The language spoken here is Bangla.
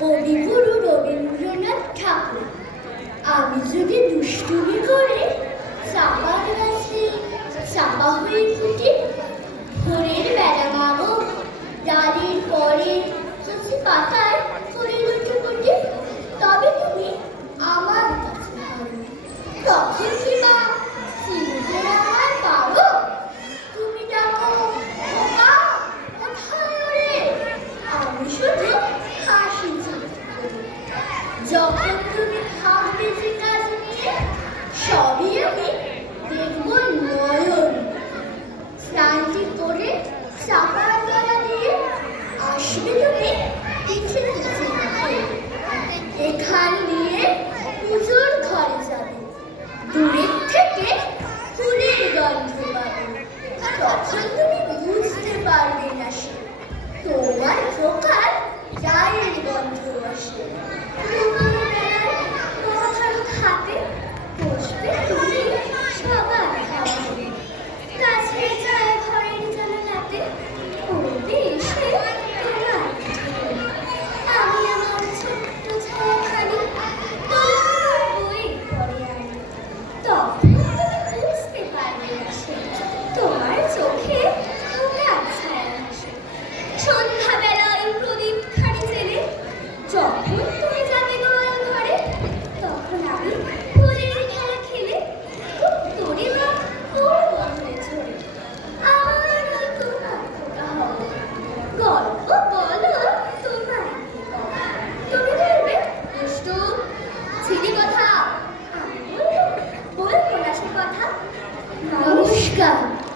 কবিগুরু রবীন্দ্রনাথ ঠাকুর। আমি যদি দুষ্টুমি করে চাপার গাছে চাপা হয়ে ফুটি, ভোরের বেলা মাগো ডালের পরে কচি পাতায় করে দুটো ফুটি, তবে তুমি আমার কাছে হারো। তখন কি মা চিনতে আমার পারো? তুমি ডাকো খোকা কোথায় ওরে, আমি শুধু হাসি করি। যখন তুমি থাকবে যে কাজ নিয়ে, সবই আমি দেখবো নয়ন। স্নানটি করে চাপার গলা দিয়ে আসবে তুমি পিঠে পিঠে মাথায়। এখান দিয়ে পুজোর ঘরে যাবে, দূরের থেকে ফুলের গন্ধ পাবে। তখন তুমি বুঝতে পারবে না সে তোমার খোকার গায়ের গন্ধ আসে।